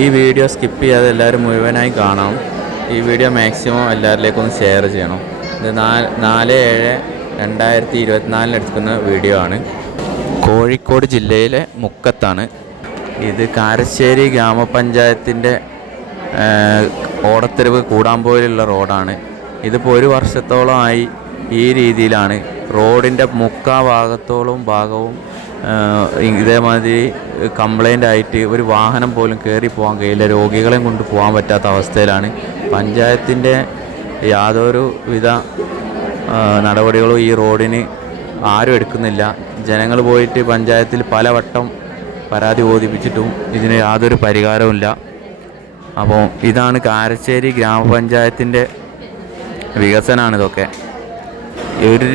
ഈ video skip ചെയ്യാതെ എല്ലാവരും മുഴുവനായി കാണാം. ഈ വീഡിയോ മാക്സിമം എല്ലാവരിലേക്കും ഒന്ന് ഷെയർ ചെയ്യണം. ഇത് നാല് നാല് ഏഴ് രണ്ടായിരത്തി ഇരുപത്തിനാലിന് എടുക്കുന്ന വീഡിയോ ആണ്. കോഴിക്കോട് ജില്ലയിലെ മുക്കത്താണ്. ഇത് കാരശ്ശേരി ഗ്രാമപഞ്ചായത്തിന്റെ ഓടത്തെരുവ് കൂടാമ്പോയിലുള്ള റോഡാണ്. ഇതിപ്പോൾ ഒരു വർഷത്തോളമായി ഈ രീതിയിലാണ്. റോഡിന്റെ മുക്കാ ഭാഗത്തോളം ഭാഗവും ഇതേമാതിരി കംപ്ലൈന്റ് ആയിട്ട് ഒരു വാഹനം പോലും കയറി പോകാൻ കഴിയില്ല. രോഗികളെയും കൊണ്ട് പോകാൻ പറ്റാത്ത അവസ്ഥയിലാണ്. പഞ്ചായത്തിന്റെ യാതൊരു വിധ നടപടികളും ഈ റോഡിന് ആരും എടുക്കുന്നില്ല. ജനങ്ങൾ പോയിട്ട് പഞ്ചായത്തിൽ പലവട്ടം പരാതി ബോധിപ്പിച്ചിട്ടും ഇതിന് യാതൊരു പരിഹാരവുമില്ല. അപ്പോൾ ഇതാണ് കാരശ്ശേരി ഗ്രാമപഞ്ചായത്തിന്റെ വികസനമാണ് ഇതൊക്കെ ഒരു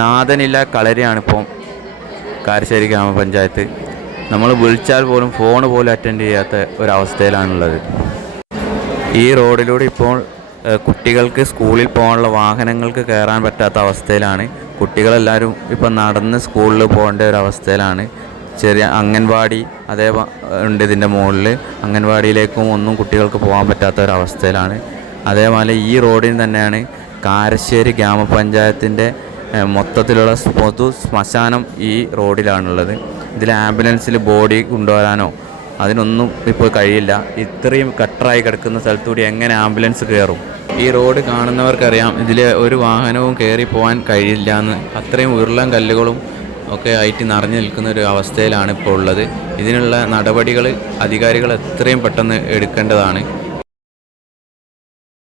നാഥനില്ല കളരിയാണിപ്പോൾ കാരശ്ശേരി ഗ്രാമപഞ്ചായത്ത് നമ്മൾ വിളിച്ചാൽ പോലും ഫോൺ പോലും അറ്റൻഡ് ചെയ്യാത്ത ഒരവസ്ഥയിലാണുള്ളത്. ഈ റോഡിലൂടെ ഇപ്പോൾ കുട്ടികൾക്ക് സ്കൂളിൽ പോകാനുള്ള വാഹനങ്ങൾക്ക് കയറാൻ പറ്റാത്ത അവസ്ഥയിലാണ്. കുട്ടികളെല്ലാവരും ഇപ്പം നടന്ന് സ്കൂളിൽ പോകേണ്ട ഒരു അവസ്ഥയിലാണ് ചെറിയ അംഗൻവാടി അതേ ഉണ്ട് ഇതിന്റെ മുകളിൽ. അംഗൻവാടിയിലേക്കും ഒന്നും കുട്ടികൾക്ക് പോകാൻ പറ്റാത്ത ഒരു അവസ്ഥയിലാണ് അതേപോലെ ഈ റോഡിന് തന്നെയാണ് കാരശ്ശേരി ഗ്രാമപഞ്ചായത്തിന്റെ മൊത്തത്തിലുള്ള പൊതു ശ്മശാനം ഈ റോഡിലാണുള്ളത്. ഇതിൽ ആംബുലൻസിൽ ബോഡി കൊണ്ടുവരാനോ അതിനൊന്നും ഇപ്പോൾ കഴിയില്ല. ഇത്രയും കട്ടറായി കിടക്കുന്ന സ്ഥലത്തൂടി എങ്ങനെ ആംബുലൻസ് കയറും? ഈ റോഡ് കാണുന്നവർക്കറിയാം ഇതിൽ ഒരു വാഹനവും കയറി പോകാൻ കഴിയില്ല എന്ന് അത്രയും ഉരുളൻ കല്ലുകളും ഒക്കെ ആയിട്ട് നിറഞ്ഞു നിൽക്കുന്ന ഒരു അവസ്ഥയിലാണ് ഇപ്പോൾ ഉള്ളത് ഇതിനുള്ള നടപടികൾ അധികാരികൾ എത്രയും പെട്ടെന്ന് എടുക്കേണ്ടതാണ്.